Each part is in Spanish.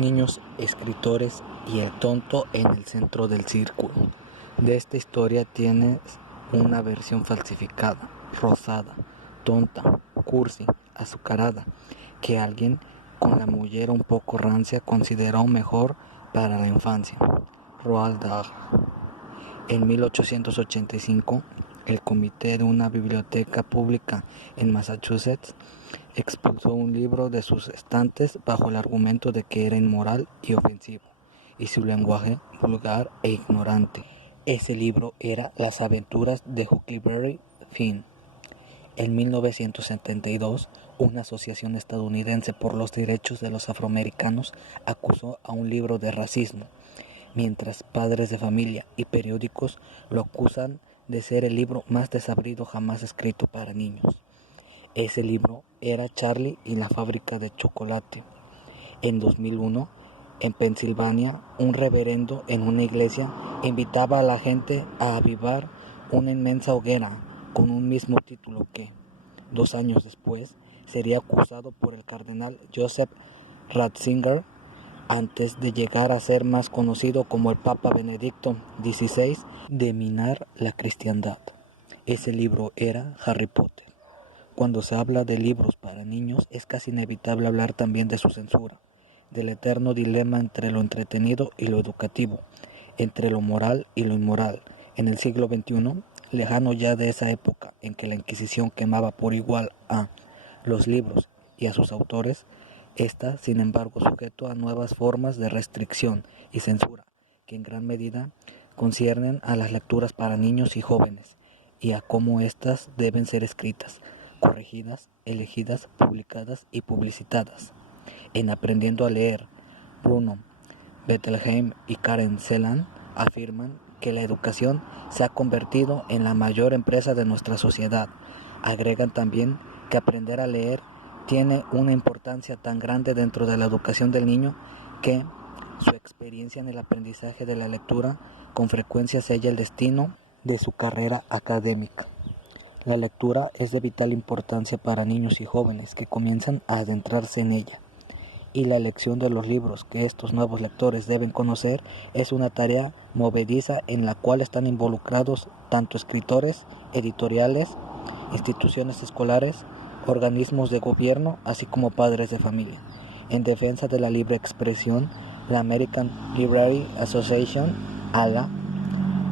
niños escritores y el tonto en el centro del círculo. De esta historia tienes una versión falsificada, rosada, tonta, cursi, azucarada, que alguien con la mollera un poco rancia consideró mejor para la infancia. Roald Dahl. En 1885, el comité de una biblioteca pública en Massachusetts expulsó un libro de sus estantes bajo el argumento de que era inmoral y ofensivo, y su lenguaje vulgar e ignorante. Ese libro era Las aventuras de Huckleberry Finn. En 1972, una asociación estadounidense por los derechos de los afroamericanos acusó a un libro de racismo, mientras padres de familia y periódicos lo acusan de ser el libro más desabrido jamás escrito para niños. Ese libro era Charlie y la fábrica de chocolate. En 2001, en Pensilvania, un reverendo en una iglesia invitaba a la gente a avivar una inmensa hoguera con un mismo título que, 2 años después, sería acusado por el cardenal Joseph Ratzinger, antes de llegar a ser más conocido como el Papa Benedicto XVI, de minar la cristiandad. Ese libro era Harry Potter. Cuando se habla de libros para niños, es casi inevitable hablar también de su censura, del eterno dilema entre lo entretenido y lo educativo, entre lo moral y lo inmoral. En el siglo XXI, lejano ya de esa época en que la Inquisición quemaba por igual a los libros y a sus autores, está, sin embargo, sujeto a nuevas formas de restricción y censura, que en gran medida conciernen a las lecturas para niños y jóvenes, y a cómo éstas deben ser escritas, corregidas, elegidas, publicadas y publicitadas. En Aprendiendo a leer, Bruno Bettelheim y Karen Celan afirman que la educación se ha convertido en la mayor empresa de nuestra sociedad. Agregan también que aprender a leer tiene una importancia tan grande dentro de la educación del niño que su experiencia en el aprendizaje de la lectura con frecuencia sella el destino de su carrera académica. La lectura es de vital importancia para niños y jóvenes que comienzan a adentrarse en ella, y la elección de los libros que estos nuevos lectores deben conocer es una tarea movediza en la cual están involucrados tanto escritores, editoriales, instituciones escolares, organismos de gobierno, así como padres de familia. En defensa de la libre expresión, la American Library Association, ALA,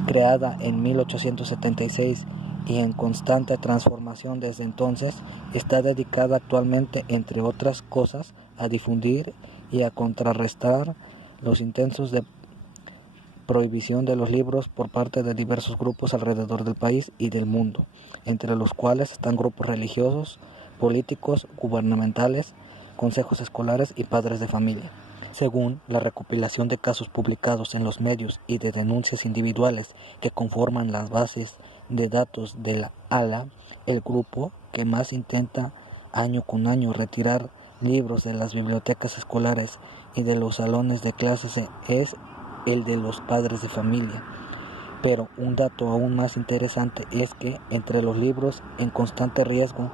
creada en 1876 y en constante transformación desde entonces, está dedicada actualmente, entre otras cosas, a difundir y a contrarrestar los intentos de prohibición de los libros por parte de diversos grupos alrededor del país y del mundo, entre los cuales están grupos religiosos, políticos, gubernamentales, consejos escolares y padres de familia. Según la recopilación de casos publicados en los medios y de denuncias individuales que conforman las bases de datos de la ALA, el grupo que más intenta año con año retirar libros de las bibliotecas escolares y de los salones de clases es el de los padres de familia. Pero un dato aún más interesante es que entre los libros en constante riesgo,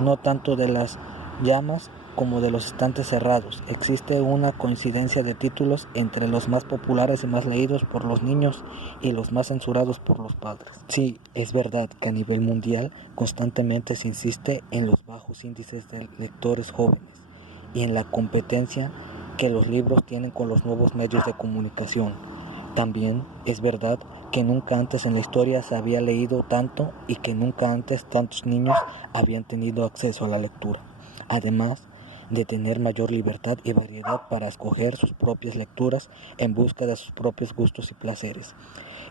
no tanto de las llamas como de los estantes cerrados, existe una coincidencia de títulos entre los más populares y más leídos por los niños y los más censurados por los padres. Sí, es verdad que a nivel mundial constantemente se insiste en los bajos índices de lectores jóvenes y en la competencia que los libros tienen con los nuevos medios de comunicación. También es verdad que nunca antes en la historia se había leído tanto y que nunca antes tantos niños habían tenido acceso a la lectura. Además de tener mayor libertad y variedad para escoger sus propias lecturas en busca de sus propios gustos y placeres.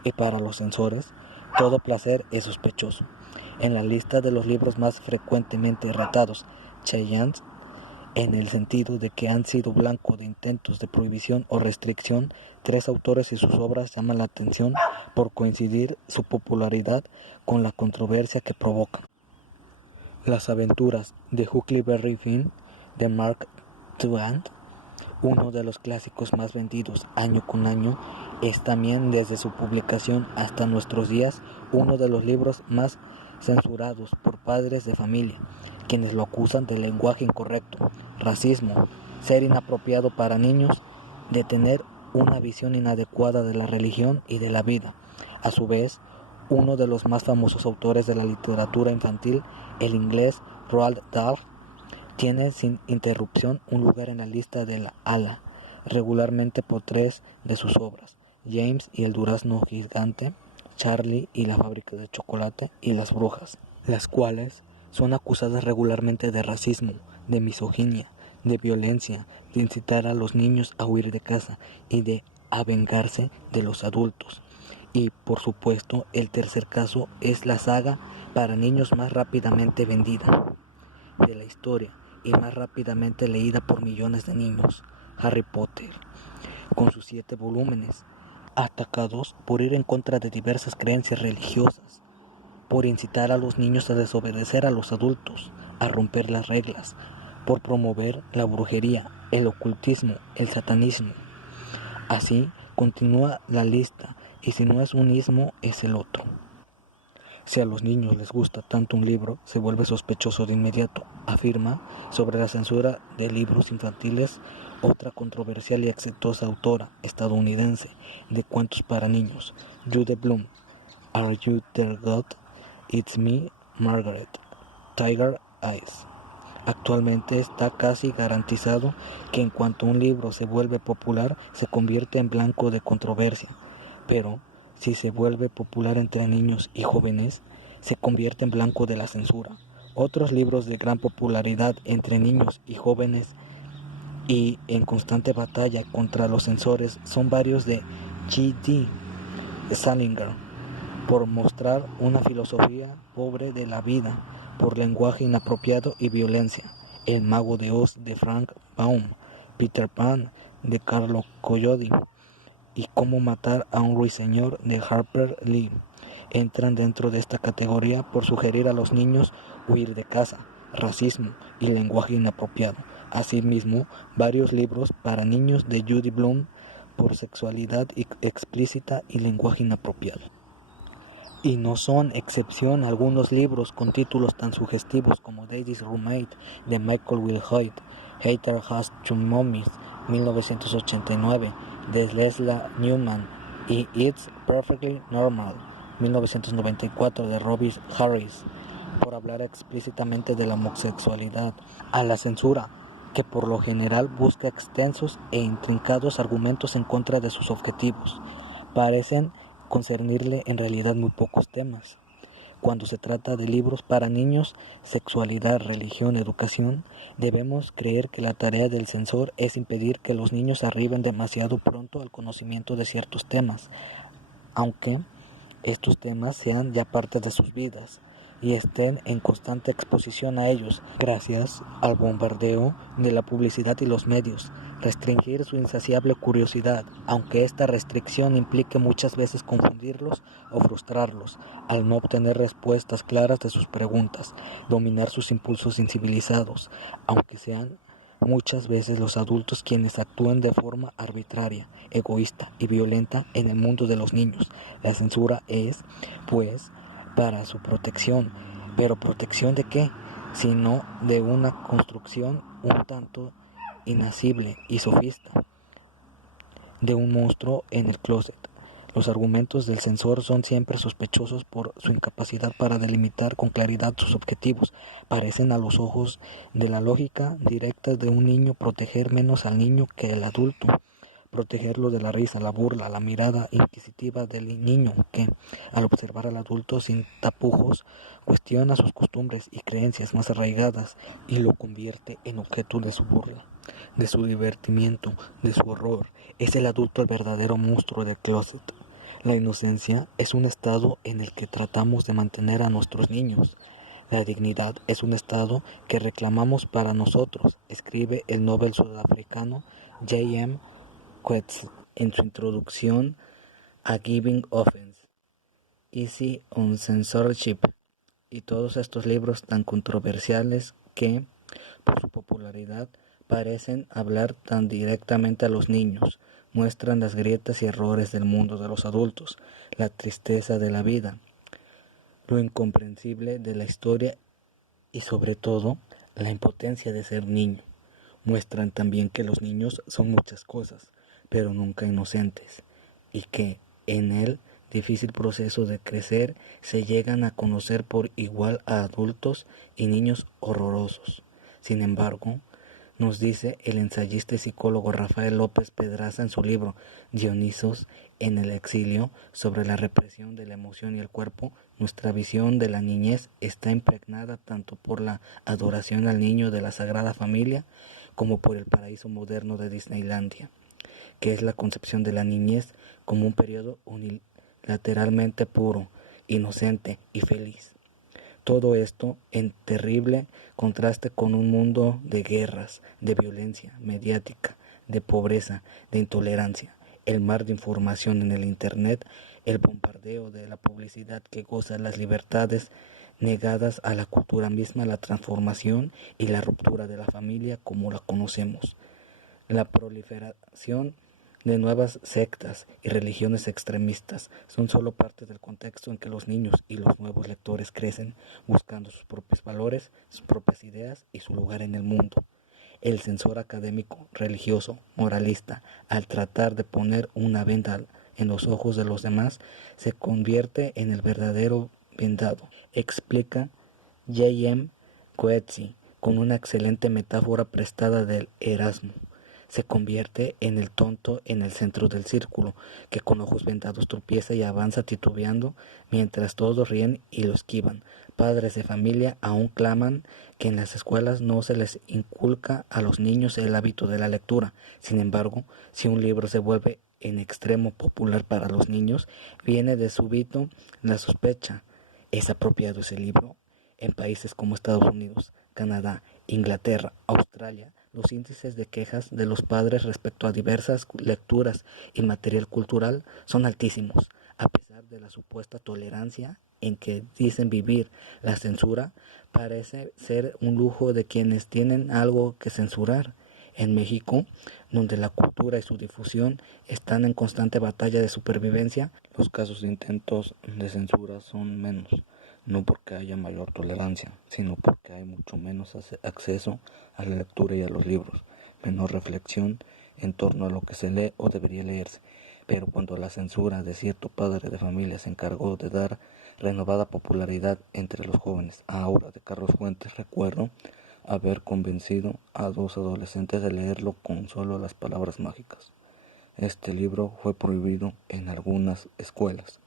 Y para los censores, todo placer es sospechoso. En la lista de los libros más frecuentemente retados, Cheyenne, en el sentido de que han sido blanco de intentos de prohibición o restricción, 3 autores y sus obras llaman la atención por coincidir su popularidad con la controversia que provocan. Las aventuras de Huckleberry Finn, de Mark Twain, uno de los clásicos más vendidos año con año, es también desde su publicación hasta nuestros días uno de los libros más censurados por padres de familia, quienes lo acusan de lenguaje incorrecto, racismo, ser inapropiado para niños de tener una visión inadecuada de la religión y de la vida. A su vez, uno de los más famosos autores de la literatura infantil, el inglés Roald Dahl, tiene sin interrupción un lugar en la lista de la ALA, regularmente por 3 de sus obras: James y el durazno gigante, Charlie y la fábrica de chocolate y las brujas, las cuales son acusadas regularmente de racismo, de misoginia, de violencia, de incitar a los niños a huir de casa y de vengarse de los adultos. Y por supuesto, el tercer caso es la saga para niños más rápidamente vendida de la historia y más rápidamente leída por millones de niños, Harry Potter, con sus 7 volúmenes, atacados por ir en contra de diversas creencias religiosas, por incitar a los niños a desobedecer a los adultos, a romper las reglas, por promover la brujería, el ocultismo, el satanismo. Así continúa la lista, y si no es un ismo, es el otro. Si a los niños les gusta tanto un libro, se vuelve sospechoso de inmediato, afirma sobre la censura de libros infantiles otra controversial y exitosa autora estadounidense de cuentos para niños, Jude Blume. Are You There God? It's Me, Margaret. Tiger Eyes. Actualmente está casi garantizado que en cuanto un libro se vuelve popular, se convierte en blanco de controversia. Pero si se vuelve popular entre niños y jóvenes, se convierte en blanco de la censura. Otros libros de gran popularidad entre niños y jóvenes y en constante batalla contra los censores son varios de G.D. Salinger, por mostrar una filosofía pobre de la vida, por lenguaje inapropiado y violencia. El Mago de Oz de Frank Baum, Peter Pan de Carlo Collodi y Cómo matar a un ruiseñor de Harper Lee entran dentro de esta categoría por sugerir a los niños huir de casa, racismo y lenguaje inapropiado. Asimismo, varios libros para niños de Jude Blume por sexualidad explícita y lenguaje inapropiado. Y no son excepción algunos libros con títulos tan sugestivos como Daddy's Roommate de Michael Will Hoyt, Hater Has Two Mummies, 1989, de Leslie Newman, y It's Perfectly Normal, 1994, de Robbie Harris, por hablar explícitamente de la homosexualidad. A la censura, que por lo general busca extensos e intrincados argumentos en contra de sus objetivos, parecen concernirle en realidad muy pocos temas. Cuando se trata de libros para niños, sexualidad, religión, educación, debemos creer que la tarea del censor es impedir que los niños arriben demasiado pronto al conocimiento de ciertos temas, aunque estos temas sean ya parte de sus vidas y estén en constante exposición a ellos, gracias al bombardeo de la publicidad y los medios. Restringir su insaciable curiosidad, aunque esta restricción implique muchas veces confundirlos o frustrarlos, al no obtener respuestas claras de sus preguntas. Dominar sus impulsos incivilizados, aunque sean muchas veces los adultos quienes actúen de forma arbitraria, egoísta y violenta en el mundo de los niños. La censura es, pues, para su protección. ¿Pero protección de qué? Sino de una construcción un tanto inasible y sofista, de un monstruo en el closet. Los argumentos del censor son siempre sospechosos por su incapacidad para delimitar con claridad sus objetivos. Parecen a los ojos de la lógica directa de un niño proteger menos al niño que al adulto, protegerlo de la risa, la burla, la mirada inquisitiva del niño que, al observar al adulto sin tapujos, cuestiona sus costumbres y creencias más arraigadas y lo convierte en objeto de su burla, de su divertimiento, de su horror. Es el adulto el verdadero monstruo del closet. La inocencia es un estado en el que tratamos de mantener a nuestros niños. La dignidad es un estado que reclamamos para nosotros, escribe el Nobel sudafricano J.M. Coetzee en su introducción a Giving Offense, Easy on Censorship, y todos estos libros tan controversiales que, por su popularidad, parecen hablar tan directamente a los niños, muestran las grietas y errores del mundo de los adultos, la tristeza de la vida, lo incomprensible de la historia y sobre todo la impotencia de ser niño. Muestran también que los niños son muchas cosas, pero nunca inocentes, y que en el difícil proceso de crecer se llegan a conocer por igual a adultos y niños horrorosos. Sin embargo, nos dice el ensayista y psicólogo Rafael López Pedraza en su libro Dionisos en el exilio sobre la represión de la emoción y el cuerpo, nuestra visión de la niñez está impregnada tanto por la adoración al niño de la Sagrada Familia como por el paraíso moderno de Disneylandia, que es la concepción de la niñez como un periodo unilateralmente puro, inocente y feliz. Todo esto en terrible contraste con un mundo de guerras, de violencia mediática, de pobreza, de intolerancia, el mar de información en el Internet, el bombardeo de la publicidad que goza las libertades negadas a la cultura misma, la transformación y la ruptura de la familia como la conocemos, la proliferación de nuevas sectas y religiones extremistas son solo parte del contexto en que los niños y los nuevos lectores crecen buscando sus propios valores, sus propias ideas y su lugar en el mundo. El censor académico, religioso, moralista, al tratar de poner una venda en los ojos de los demás, se convierte en el verdadero vendado, explica J.M. Coetzee con una excelente metáfora prestada del Erasmo. Se convierte en el tonto en el centro del círculo, que con ojos vendados tropieza y avanza titubeando, mientras todos ríen y lo esquivan. Padres de familia aún claman que en las escuelas no se les inculca a los niños el hábito de la lectura. Sin embargo, si un libro se vuelve en extremo popular para los niños, viene de súbito la sospecha: ¿es apropiado ese libro? En países como Estados Unidos, Canadá, Inglaterra, Australia, los índices de quejas de los padres respecto a diversas lecturas y material cultural son altísimos. A pesar de la supuesta tolerancia en que dicen vivir, la censura parece ser un lujo de quienes tienen algo que censurar. En México, donde la cultura y su difusión están en constante batalla de supervivencia, los casos de intentos de censura son menos, no porque haya mayor tolerancia, sino porque hay mucho menos acceso a la lectura y a los libros, menor reflexión en torno a lo que se lee o debería leerse. Pero cuando la censura de cierto padre de familia se encargó de dar renovada popularidad entre los jóvenes, a Aura de Carlos Fuentes, recuerdo haber convencido a 2 adolescentes de leerlo con solo las palabras mágicas. Este libro fue prohibido en algunas escuelas,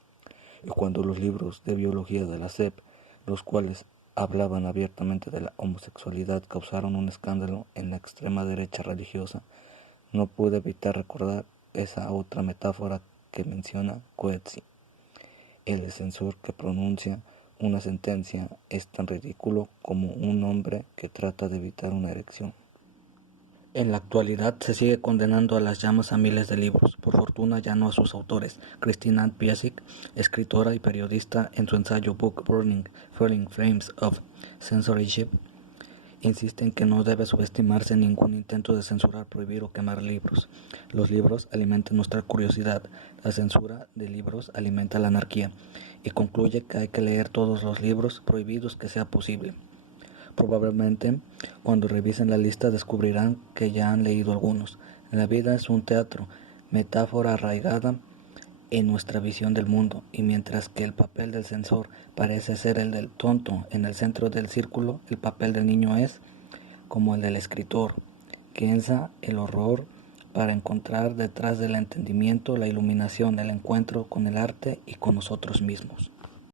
y cuando los libros de biología de la SEP, los cuales hablaban abiertamente de la homosexualidad, causaron un escándalo en la extrema derecha religiosa, no pude evitar recordar esa otra metáfora que menciona Coetzee. El censor que pronuncia una sentencia es tan ridículo como un hombre que trata de evitar una erección. En la actualidad se sigue condenando a las llamas a miles de libros, por fortuna ya no a sus autores. Christine Piasek, escritora y periodista, en su ensayo Book Burning, Falling Flames of Censorship, insiste en que no debe subestimarse ningún intento de censurar, prohibir o quemar libros. Los libros alimentan nuestra curiosidad, la censura de libros alimenta la anarquía, y concluye que hay que leer todos los libros prohibidos que sea posible. Probablemente, cuando revisen la lista descubrirán que ya han leído algunos. La vida es un teatro, metáfora arraigada en nuestra visión del mundo, y mientras que el papel del censor parece ser el del tonto en el centro del círculo, el papel del niño es, como el del escritor, que piensa el horror para encontrar detrás del entendimiento la iluminación, el encuentro con el arte y con nosotros mismos.